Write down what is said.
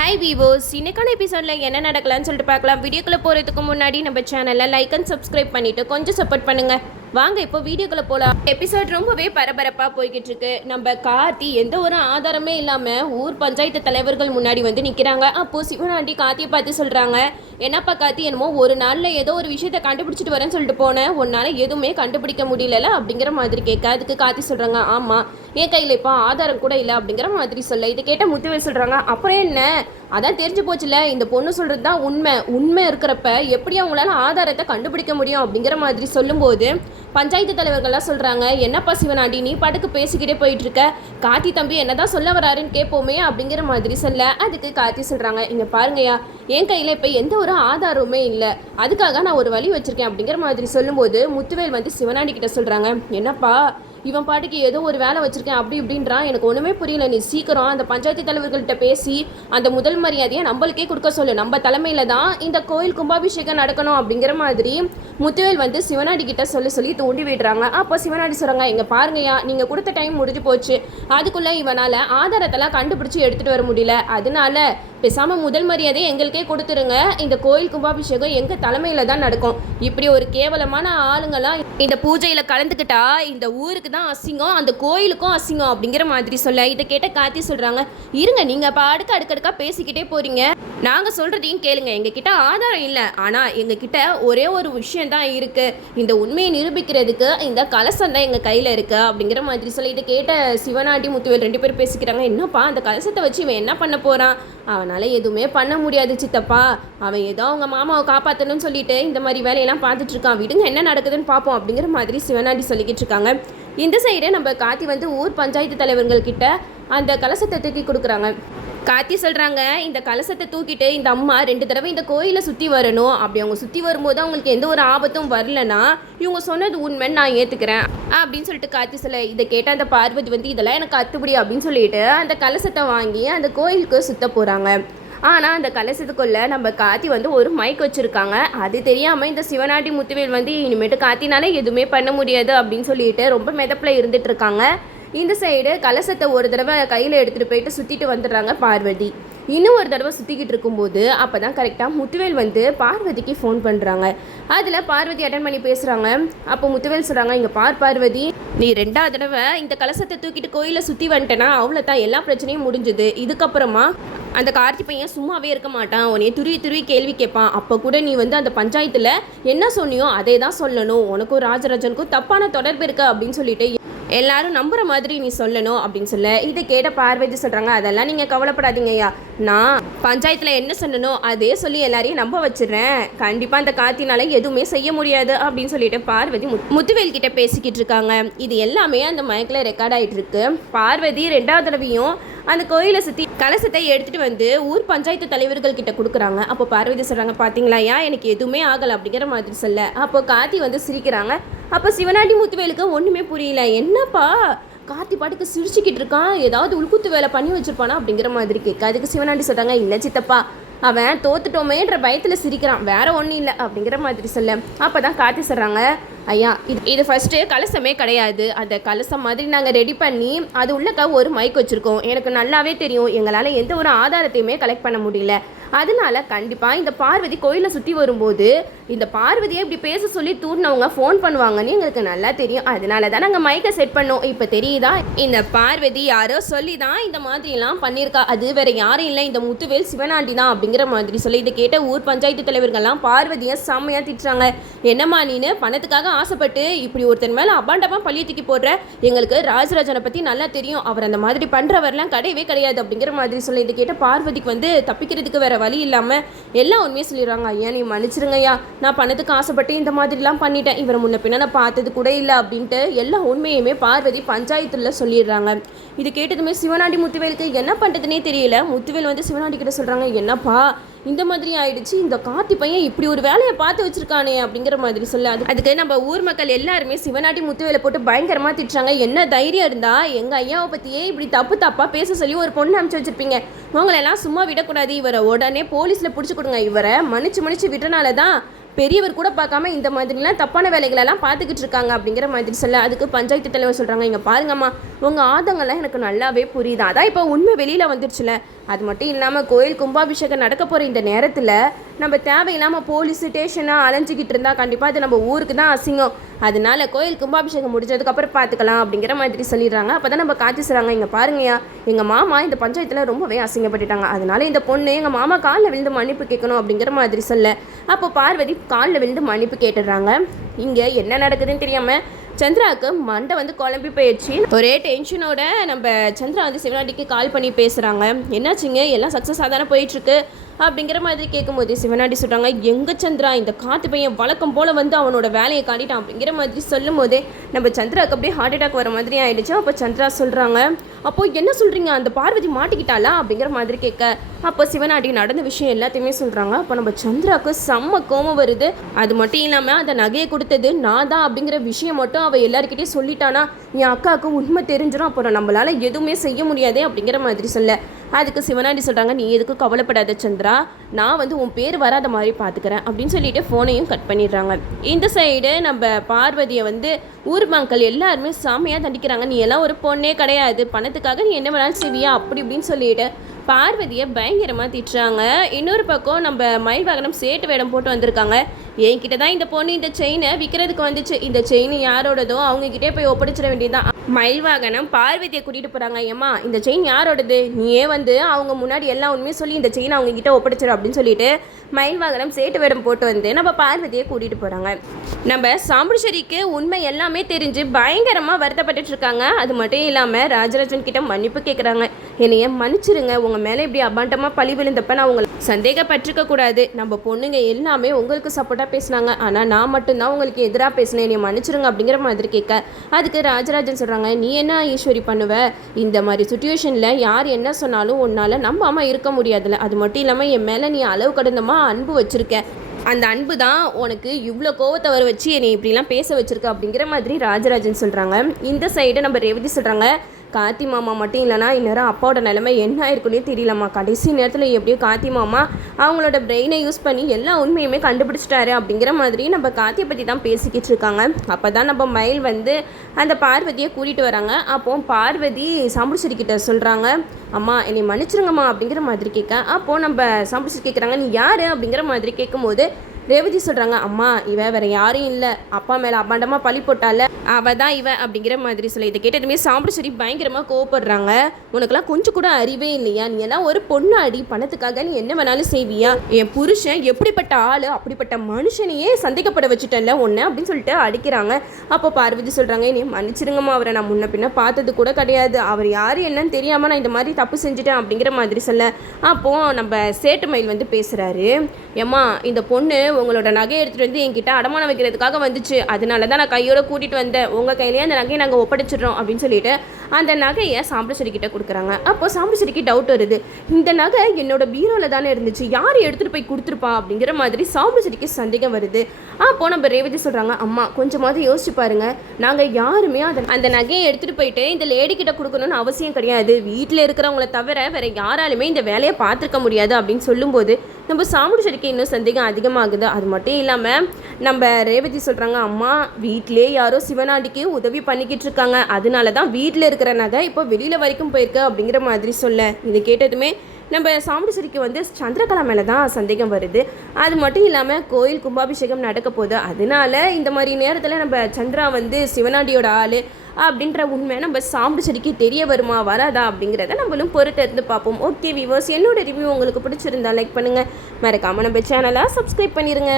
Hi வீவோஸ், இன்னைக்கான எபிசோடில் என்ன நடக்கலாம்னு சொல்லிட்டு பார்க்கலாம். வீடியோக்குள்ளே போகிறதுக்கு முன்னாடி நம்ம சேனலில் லைக் அண்ட் சப்ஸ்கிரைப் பண்ணிவிட்டு கொஞ்சம் சப்போர்ட் பண்ணுங்கள். வாங்க இப்போ வீடியோக்குள்ளே போகலாம். எபிசோட் ரொம்பவே பரபரப்பாக போய்கிட்டு இருக்கு. நம்ம கார்த்தி எந்த ஒரு ஆதாரமே இல்லாமல் ஊர் பஞ்சாயத்து தலைவர்கள் முன்னாடி வந்து நிற்கிறாங்க. அப்போது சிவனாண்டி கார்த்தியை பார்த்து சொல்கிறாங்க, என்னப்பா கார்த்தி, என்னமோ ஒரு நாளில் ஏதோ ஒரு விஷயத்தை கண்டுபிடிச்சிட்டு வரேன்னு சொல்லிட்டு போனேன், உன்னால் எதுவுமே கண்டுபிடிக்க முடியல அப்படிங்கிற மாதிரி கேட்க, அதுக்கு கார்த்தி சொல்கிறாங்க, ஆமாம் என் கையில் இப்போ ஆதாரம் கூட இல்லை அப்படிங்கிற மாதிரி சொல்ல. இதை கேட்ட முத்துவேல் சொல்கிறாங்க, அப்புறம் என்ன, அதான் தெரிஞ்சு போச்சுல, இந்த பொண்ணு சொல்கிறது தான் உண்மை இருக்கிறப்ப எப்படி அவங்களால ஆதாரத்தை கண்டுபிடிக்க முடியும் அப்படிங்கிற மாதிரி சொல்லும்போது பஞ்சாயத்து தலைவர்கள்லாம் சொல்கிறாங்க, என்னப்பா சிவனாண்டி நீ பாட்டுக்கு பேசிக்கிட்டே போயிட்டுருக்க, கார்த்தி தம்பி என்ன தான் சொல்ல வராருன்னு கேட்போமே அப்படிங்கிற மாதிரி சொல்ல. அதுக்கு கார்த்தி சொல்கிறாங்க, இங்கே பாருங்கய்யா, என் கையில் இப்போ எந்த ஒரு ஆதாரமுமே இல்லை, அதுக்காக நான் ஒரு வழி வச்சுருக்கேன் அப்படிங்கிற மாதிரி சொல்லும்போது முத்துவேல் வந்து சிவனாண்டி கிட்ட சொல்கிறாங்க, என்னப்பா இவன் பாட்டுக்கு ஏதோ ஒரு வேலை வச்சுருக்கேன் அப்படி இப்படின்றான், எனக்கு ஒன்றுமே புரியல, நீ சீக்கிரம் அந்த பஞ்சாயத்து தலைவர்கள்ட்ட பேசி அந்த முதல் மரியாதையை நம்மளுக்கே கொடுக்க சொல்லு, நம்ம தலைமையில் தான் இந்த கோயில் கும்பாபிஷேகம் நடக்கணும் அப்படிங்கிற மாதிரி முத்துவேல் வந்து சிவனாடி கிட்ட சொல்லி தூண்டி விடுறாங்க. அப்போ சிவனாடி சொல்கிறாங்க, இங்கே பாருங்கய்யா, நீங்கள் கொடுத்த டைம் முடிஞ்சு போச்சு, அதுக்குள்ளே இவனால் ஆதாரத்தெல்லாம் கண்டுபிடிச்சி எடுத்துகிட்டு வர முடியல, அதனால பேசாமல் முதல் மரியாதையை எங்களுக்கே கொடுத்துருங்க, இந்த கோயில் கும்பாபிஷேகம் எங்கள் தலைமையில் தான் நடக்கும், இப்படி ஒரு கேவலமான ஆளுங்களாம் இந்த பூஜையில் கலந்துக்கிட்டா இந்த ஊருக்கு தான் அசிங்கம், அந்த கோயிலுக்கும் அசிங்கம் அப்படிங்கிற மாதிரி சொல்ல. இதை கேட்ட கார்த்தி சொல்கிறாங்க, இருங்க நீங்கள் இப்போ அடுக்கடுக்காக பேசிக்கிட்டே போகிறீங்க, நாங்கள் சொல்கிறதையும் கேளுங்க, எங்ககிட்ட ஆதாரம் இல்லை, ஆனால் எங்ககிட்ட ஒரே ஒரு விஷயம் தான் இருக்குது, இந்த உண்மையை நிரூபிக்கிறதுக்கு இந்த கலசம் தான் எங்கள் கையில் இருக்குது அப்படிங்கிற மாதிரி சொல்ல. இதை கேட்ட சிவனாண்டி முத்துவேல் ரெண்டு பேரும் பேசிக்கிறாங்க, என்னப்பா அந்த கலசத்தை வச்சு இவன் என்ன பண்ண போகிறான், அவனால் எதுவுமே பண்ண முடியாது சித்தப்பா, அவன் ஏதோ அவங்க மாமாவை காப்பாற்றணும்னு சொல்லிட்டு இந்த மாதிரி வேலையெல்லாம் பார்த்துட்டு இருக்கான், விடுங்க என்ன நடக்குதுன்னு பார்ப்போம் அப்படிங்கிற மாதிரி சிவனாண்டி சொல்லிக்கிட்டு இருக்காங்க. இந்த சைடு நம்ம கார்த்தி வந்து ஊர் பஞ்சாயத்து தலைவர்கள் கிட்ட அந்த கலசத்தை தூக்கி கொடுக்குறாங்க. கார்த்தி சொல்கிறாங்க, இந்த கலசத்தை தூக்கிட்டு இந்த அம்மா 2 தடவை இந்த கோயிலை சுற்றி வரணும், அப்படி அவங்க சுற்றி வரும்போது அவங்களுக்கு எந்த ஒரு ஆபத்தும் வரலன்னா இவங்க சொன்னது உண்மைன்னு நான் ஏற்றுக்கிறேன் அப்படின்னு சொல்லிட்டு கார்த்தி சொல்ல. இதை கேட்டால் அந்த பார்வதி வந்து இதெல்லாம் எனக்கு அத்துப்படி அப்படின்னு சொல்லிட்டு அந்த கலசத்தை வாங்கி அந்த கோயிலுக்கு சுற்ற போகிறாங்க. ஆனால் அந்த கலசத்துக்குள்ளே நம்ம கார்த்தி வந்து ஒரு மைக் வச்சுருக்காங்க, அது தெரியாமல் இந்த சிவனாண்டி முத்துவேல் வந்து இனிமேட்டு கார்த்தினால எதுவுமே பண்ண முடியாது அப்படின்னு சொல்லிட்டு ரொம்ப மெதப்பில் இருந்துட்டு இருக்காங்க. இந்த சைடு கலசத்தை ஒரு தடவை கையில் எடுத்துகிட்டு போயிட்டு சுற்றிட்டு வந்துடுறாங்க பார்வதி. இன்னும் ஒரு தடவை சுற்றிக்கிட்டு இருக்கும்போது அப்போ தான் கரெக்டாக முத்துவேல் வந்து பார்வதிக்கு ஃபோன் பண்ணுறாங்க. அதில் பார்வதி அட்டன் பண்ணி பேசுகிறாங்க. அப்போ முத்துவேல் சொல்கிறாங்க, இங்கே பார்வதி, நீ 2வது தடவை இந்த கலசத்தை தூக்கிட்டு கோயிலை சுற்றி வந்துட்டேன்னா அவ்வளோ தான், எல்லா பிரச்சனையும் முடிஞ்சுது, இதுக்கப்புறமா அந்த கார்த்தி பையன் சும்மாவே இருக்க மாட்டான், உன்னைய துருவி கேள்வி கேட்பான், அப்போ கூட நீ வந்து அந்த பஞ்சாயத்தில் என்ன சொன்னியோ அதே தான் சொல்லணும், உனக்கும் ராஜராஜனுக்கும் தப்பான தொடர்பு இருக்கு அப்படின்னு சொல்லிட்டு எல்லாரும் நம்புகிற மாதிரி நீ சொல்லணும் அப்படின்னு சொல்ல. இதை கேட்ட பார்வதி சொல்கிறாங்க, அதெல்லாம் நீங்கள் கவலைப்படாதீங்கய்யா, நான் பஞ்சாயத்தில் என்ன சொல்லணும் அதே சொல்லி எல்லாரையும் நம்ப வச்சிடுறேன், கண்டிப்பாக அந்த கார்த்தினால எதுவுமே செய்ய முடியாது அப்படின்னு சொல்லிட்டு பார்வதி முத்துவேல் கிட்ட பேசிக்கிட்டு இருக்காங்க. இது எல்லாமே அந்த மைக்கில் ரெக்கார்ட் ஆகிட்டு இருக்கு. பார்வதி 2வது தடவையும் அந்த கோயிலை சுற்றி கலசத்தை எடுத்துகிட்டு வந்து ஊர் பஞ்சாயத்து தலைவர்கள் கிட்ட கொடுக்குறாங்க. அப்போ பார்வதி சொல்கிறாங்க, பார்த்தீங்களா ஏன் எனக்கு எதுவுமே ஆகலை அப்படிங்கிற மாதிரி சொல்ல. அப்போ கார்த்தி வந்து சிரிக்கிறாங்க. அப்போ சிவனாண்டி முத்துவேலுக்கு ஒன்றுமே புரியல, என்னப்பா கார்த்தி பாட்டுக்கு சிரிச்சுக்கிட்டு இருக்கான், ஏதாவது உள்குத்து வேலை பண்ணி வச்சுருப்பானா அப்படிங்கிற மாதிரி கேட்க. அதுக்கு சிவனாண்டி சொல்கிறாங்க, இல்லை சித்தப்பா, அவன் தோத்துட்டோமேன்ற பயத்தில் சிரிக்கிறான், வேற ஒன்றும் இல்லை அப்படிங்கிற மாதிரி சொல்ல. அப்போ தான் கார்த்தி சொல்கிறாங்க, ஐயா இது ஃபஸ்ட்டு கலசமே கிடையாது, அந்த கலசம் மாதிரி நாங்கள் ரெடி பண்ணி அது உள்ளக்க ஒரு மைக் வச்சுருக்கோம், எனக்கு நல்லாவே தெரியும் எங்களால் எந்த ஒரு ஆதாரத்தையுமே கலெக்ட் பண்ண முடியல, அதனால கண்டிப்பாக இந்த பார்வதி கோயிலை சுற்றி வரும்போது இந்த பார்வதியை இப்படி பேச சொல்லி தூண்டினவங்க ஃபோன் பண்ணுவாங்கன்னு எங்களுக்கு நல்லா தெரியும், அதனால தான் நாங்கள் மைக்கை செட் பண்ணோம். இப்போ தெரியுதா, இந்த பார்வதி யாரோ சொல்லி தான் இந்த மாதிரிலாம் பண்ணியிருக்கா, அது வேற யாரும் இல்லை, இந்த முத்துவேல் சிவனாண்டி தான் அப்படிங்கிற மாதிரி சொல்லி. இதை கேட்ட ஊர் பஞ்சாயத்து தலைவர்கள்லாம் பார்வதியை செம்மையாக திட்டுறாங்க. என்னம்மா நீனு பணத்துக்காக ஆசைப்பட்டு இப்படி ஒருத்தன் மேலே அபாண்டமாக பழிய தூக்கி போடுற, எங்களுக்கு ராஜராஜனை பற்றி நல்லா தெரியும், அவர் அந்த மாதிரி பண்ணுறவரெலாம் கிடையவே கிடையாது அப்படிங்கிற மாதிரி சொல்லி. இதை கேட்ட பார்வதிக்கு வந்து தப்பிக்கிறதுக்கு வேற வழி இல்லாமல் எல்லாம் உண்மையை சொல்லிடுறாங்க. ஐயா நீ மன்னிச்சிருங்கய்யா, நான் பணத்துக்கு ஆசைப்பட்டு இந்த மாதிரிலாம் பண்ணிட்டேன், இவரை முன்ன பின்ன நான் பார்த்தது கூட இல்லை அப்படின்ட்டு எல்லா உண்மையுமே பார்வதி பஞ்சாயத்தில் சொல்லிடுறாங்க. இது கேட்டதுமே சிவனாண்டி முத்துவேலுக்கு என்ன பண்ணுறதுனே தெரியல. முத்துவேல் வந்து சிவனாண்டி கிட்ட சொல்கிறாங்க, என்னப்பா இந்த மாதிரி ஆயிடுச்சு, இந்த கார்த்தி பையன் இப்படி ஒரு வேலையை பார்த்து வச்சிருக்கானே அப்படிங்கிற மாதிரி சொல்ல. அதுக்கு நம்ம ஊர் மக்கள் எல்லாருமே சிவனாண்டி முத்துவேலை போட்டு பயங்கரமாக திட்டுறாங்க. என்ன தைரியம் இருந்தா எங்கள் ஐயாவை பற்றியே இப்படி தப்பாக பேச சொல்லி ஒரு பொண்ணு அனுப்பிச்சு வச்சிருப்பீங்க, உங்களெல்லாம் சும்மா விடக்கூடாது, இவரை உடனே போலீஸில் பிடிச்சி கொடுங்க, இவரை மன்னிச்சு விடுறனால தான் பெரியவர் கூட பார்க்காம இந்த மாதிரிலாம் தப்பான வேலைகளெல்லாம் பார்த்துக்கிட்டு இருக்காங்க அப்படிங்கிற மாதிரி சொல்ல. அதுக்கு பஞ்சாயத்து தலைவர் சொல்கிறாங்க, இங்கே பாருங்கம்மா, உங்கள் ஆதங்கம்லாம் எனக்கு நல்லாவே புரியுது. அதான் இப்போ உண்மை வெளியில் வந்துருச்சுல. அது மட்டும் இல்லாமல் கோயில் கும்பாபிஷேகம் நடக்க போகிற இந்த நேரத்தில் நம்ம தேவையில்லாமல் போலீஸ் ஸ்டேஷனாக அலைஞ்சிக்கிட்டு இருந்தால் கண்டிப்பாக அது நம்ம ஊருக்கு தான் அசிங்கம். அதனால கோயில் கும்பாபிஷேகம் முடிஞ்சதுக்கப்புறம் பார்த்துக்கலாம் அப்படிங்கிற மாதிரி சொல்லிடுறாங்க. அப்போ தான் நம்ம காட்சி சொல்கிறாங்க, இங்கே பாருங்கய்யா, எங்கள் மாமா இந்த பஞ்சாயத்தில் ரொம்பவே அசிங்கப்பட்டுட்டாங்க. அதனால இந்த பொண்ணு எங்கள் மாமா காலில் விழுந்து மன்னிப்பு கேட்கணும் அப்படிங்கிற மாதிரி சொல்ல, அப்போ பார்வதி காலில் விழுந்து மன்னிப்பு கேட்டுடுறாங்க. இங்கே என்ன நடக்குதுன்னு தெரியாமல் சந்திராவுக்கு மண்டை வந்து குழம்பி போயிடுச்சு. ஒரே டென்ஷனோட நம்ம சந்திரா வந்து சிவனாண்டிக்கு கால் பண்ணி பேசுகிறாங்க. என்னாச்சுங்க, எல்லாம் சக்ஸஸாக தானே போயிட்டுருக்கு அப்படிங்கிற மாதிரி கேட்கும்போது சிவனாண்டி சொல்கிறாங்க, எங்கள் சந்திரா இந்த காத்து பையன் வழக்கம் போல் வந்து அவனோட வேலையை காட்டிட்டான் அப்படிங்கிற மாதிரி சொல்லும் போதே நம்ம சந்திராவுக்கு அப்படியே ஹார்ட் அட்டாக் வர மாதிரி ஆகிடுச்சு. அப்போ சந்திரா சொல்கிறாங்க, அப்போது என்ன சொல்கிறீங்க, அந்த பார்வதி மாட்டிக்கிட்டாளா அப்படிங்கிற மாதிரி கேட்க, அப்போ சிவனாண்டி நடந்த விஷயம் எல்லாத்தையுமே சொல்கிறாங்க. அப்போ நம்ம சந்திராவுக்கு செம்ம கோபம் வருது. அது மட்டும் இல்லாமல் அந்த நகையை கொடுத்தது நான் தான் அப்படிங்கிற விஷயம் மட்டும் அவள் எல்லாருக்கிட்டையும் சொல்லிட்டானா என் அக்காவுக்கு உண்மை தெரிஞ்சிடும், அப்புறம் நம்மளால் எதுவுமே செய்ய முடியாதே அப்படிங்கிற மாதிரி சொல்ல, அதுக்கு சிவனாண்டி சொல்கிறாங்க, நீ எதுக்கு கவலைப்படாத சந்திரா, நான் வந்து உன் பேர் வராத மாதிரி பார்த்துக்கிறேன் அப்படின்னு சொல்லிட்டு ஃபோனையும் கட் பண்ணிடுறாங்க. இந்த சைடு நம்ம பார்வதியை வந்து ஊர் மக்கள் எல்லாருமே செம்மையாக தண்டிக்கிறாங்க. நீ எல்லாம் ஒரு பொண்ணே கிடையாது, பணத்துக்காக நீ என்ன வேணாலும் செய்வியா அப்படி இப்படின்னு சொல்லிட்டு பார்வதியை பயங்கரமாக திட்டுறாங்க. இன்னொரு பக்கம் நம்ம மயில் வாகனம் சேட்டு வேடம் போட்டு வந்திருக்காங்க. என்கிட்ட தான் இந்த பொண்ணு இந்த செயினை விற்கிறதுக்கு வந்துச்சு, இந்த செயின் யாரோடதோ அவங்ககிட்டே போய் ஒப்படைச்சிட வேண்டியதுதான். மயில் வாகனம் பார்வதியை கூட்டிகிட்டு போகிறாங்க. ஏம்மா இந்த செயின் யாரோடது, நீயே வந்து அவங்க முன்னாடி எல்லாம் உண்மையும் சொல்லி இந்த செயின் அவங்க கிட்ட ஒப்படைச்சிடும் அப்படின்னு சொல்லிட்டு மயில் வாகனம் சேட்டு வேடம் போட்டு வந்து நம்ம பார்வதியை கூட்டிகிட்டு போகிறாங்க. நம்ம சாம்புஷரிக்கு உண்மை எல்லாமே தெரிஞ்சு பயங்கரமாக வருத்தப்பட்டு இருக்காங்க. அது மட்டும் இல்லாமல் ராஜராஜன் கிட்ட மன்னிப்பு கேட்குறாங்க. என்னைய மன்னிச்சிருங்க, உங்கள் மேலே இப்படி அபாண்டமாக பழி விழுந்தப்ப நான் உங்களை சந்தேகப்பட்டிருக்க கூடாது. நம்ம பொண்ணுங்க எல்லாமே உங்களுக்கு சப்போர்ட்டாக பேசினாங்க, ஆனால் நான் மட்டும்தான் உங்களுக்கு எதிராக பேசினேன், என்னை மன்னிச்சிருங்க அப்படிங்கிற மாதிரி கேட்க, அதுக்கு ராஜராஜன் சொல்கிறாங்க, நீ என்ன ஈஸ்வரி பண்ணுவ, இந்த மாதிரி சுச்சுவேஷனில் யார் என்ன சொன்னாலும் உன்னால் நம்பாமல் இருக்க முடியாதுல்ல. அது மட்டும் இல்லாமல் என் மேலே நீ அளவு கடந்தமாக அன்பு வச்சுருக்க, அந்த அன்பு தான் உனக்கு இவ்வளோ கோவத்தை வர வச்சு என்னை இப்படிலாம் பேச வச்சுருக்க அப்படிங்கிற மாதிரி ராஜராஜன் சொல்கிறாங்க. இந்த சைடு நம்ம ரேவதி சொல்கிறாங்க, கார்த்தி மாமா மட்டும் இல்லைனா இந்நேரம் அப்பாவோட நிலைமை என்ன ஆயிருக்குன்னே தெரியலம்மா. கடைசி நேரத்தில் எப்படியோ கார்த்தி மாமா அவங்களோட பிரெயினை யூஸ் பண்ணி எல்லா உண்மையுமே கண்டுபிடிச்சிட்டாரு அப்படிங்கிற மாதிரி நம்ம கார்த்தியை பற்றி தான் பேசிக்கிட்டு இருக்காங்க. அப்போ தான் நம்ம மயில் வந்து அந்த பார்வதியை கூட்டிகிட்டு வராங்க. அப்போ பார்வதி சாம்புடிச்சரிக்கிட்ட சொல்கிறாங்க, அம்மா என்னை மன்னிச்சிருங்கம்மா அப்படிங்கிற மாதிரி கேட்க, அப்போது நம்ம சாம்புடிச்சரி கேட்குறாங்க, நீ யார் அப்படிங்கிற மாதிரி கேட்கும்போது ரேவதி சொல்கிறாங்க, அம்மா இவ வேற யாரும் இல்லை, அப்பா மேலே அபாண்டமாக பழி போட்டால அவள் தான் இவ அப்படிங்கிற மாதிரி சொல்லி இதை கேட்டதுமே சாம்புடிச்சரி பயங்கரமாக கோவப்படுறாங்க. உனக்கெல்லாம் கொஞ்சம் கூட அறிவே இல்லையா, நீ எல்லாம் ஒரு பொண்ணு அடி, பணத்துக்காக நீ என்ன வேணாலும் செய்வியா, என் புருஷன் எப்படிப்பட்ட ஆள், அப்படிப்பட்ட மனுஷனையே சந்தேகப்பட வச்சுட்டல ஒன்று அப்படின்னு சொல்லிட்டு அடிக்கிறாங்க. அப்போ பார்வதி சொல்கிறாங்க, நீ மன்னிச்சிருங்கம்மா, அவரை நான் முன்ன பின்ன பார்த்தது கூட கிடையாது, அவர் யார் என்னன்னு தெரியாமல் நான் இந்த மாதிரி தப்பு செஞ்சுட்டேன் அப்படிங்கிற மாதிரி சொல்ல, அப்போது நம்ம சேட்டு மயில் வந்து பேசுகிறாரு, ஏம்மா இந்த பொண்ணு உங்களோட நகையை எடுத்துகிட்டு வந்து என்கிட்ட அடமானம் வைக்கிறதுக்காக வந்துச்சு, அதனால தான் நான் கையோட கூட்டிகிட்டு வந்தேன், உங்கள் கையிலேயே அந்த நகையை நாங்கள் ஒப்படைச்சிடுறோம் அப்படின்னு சொல்லிட்டு அந்த நகையை சாம்புடிச்சரிக்கிட்ட கொடுக்குறாங்க. அப்போது சாம்புடிச்சரிக்கு டவுட் வருது, இந்த நகை என்னோட பீரோவில் தானே இருந்துச்சு, யார் எடுத்துகிட்டு போய் கொடுத்துருப்பா அப்படிங்கிற மாதிரி சாம்புடிச்சரிக்கு சந்தேகம் வருது. அப்போது நம்ம ரேவதி சொல்கிறாங்க, அம்மா கொஞ்சமாவது யோசிச்சு பாருங்க, நாங்கள் யாருமே அந்த நகையை எடுத்துகிட்டு போயிட்டு இந்த லேடி கிட்ட கொடுக்கணும்னு அவசியம் கிடையாது, வீட்டில் இருக்கிறவங்கள தவிர வேறு யாராலுமே இந்த வேலையை பார்த்துருக்க முடியாது அப்படின்னு சொல்லும்போது நம்ம சாம்புடிச்சரிக்கு இன்னும் சந்தேகம் அதிகமாகுது. அது மட்டும் இல்லாமல் நம்ம ரேவதி சொல்கிறாங்க, அம்மா வீட்டிலே யாரோ சிவனாண்டிக்கு உதவி பண்ணிக்கிட்டு இருக்காங்க, அதனால தான் வீட்டில் இருக்கிற நகை இப்போ வெளியில் வரைக்கும் போயிருக்கு அப்படிங்கிற மாதிரி சொல்ல, இது கேட்டதுமே நம்ம சாம்புடிச்சரிக்கு வந்து சந்திரகலா மேலே தான் சந்தேகம் வருது. அது மட்டும் இல்லாமல் கோயில் கும்பாபிஷேகம் நடக்க போகுது, அதனால இந்த மாதிரி நேரத்தில் நம்ம சந்திரா வந்து சிவனாண்டியோட ஆள் அப்படின்ற உண்மை நம்ம சாம்புடிச்சரிக்கு தெரிய வருமா வராதா அப்படிங்கிறத நம்மளும் பொறுத்திருந்து பார்ப்போம். ஓகே வியூவர்ஸ், என்னோட ரிவ்யூ உங்களுக்கு பிடிச்சிருந்தா லைக் பண்ணுங்கள், மறக்காமல் நம்ம சேனலை சப்ஸ்கிரைப் பண்ணிடுங்க.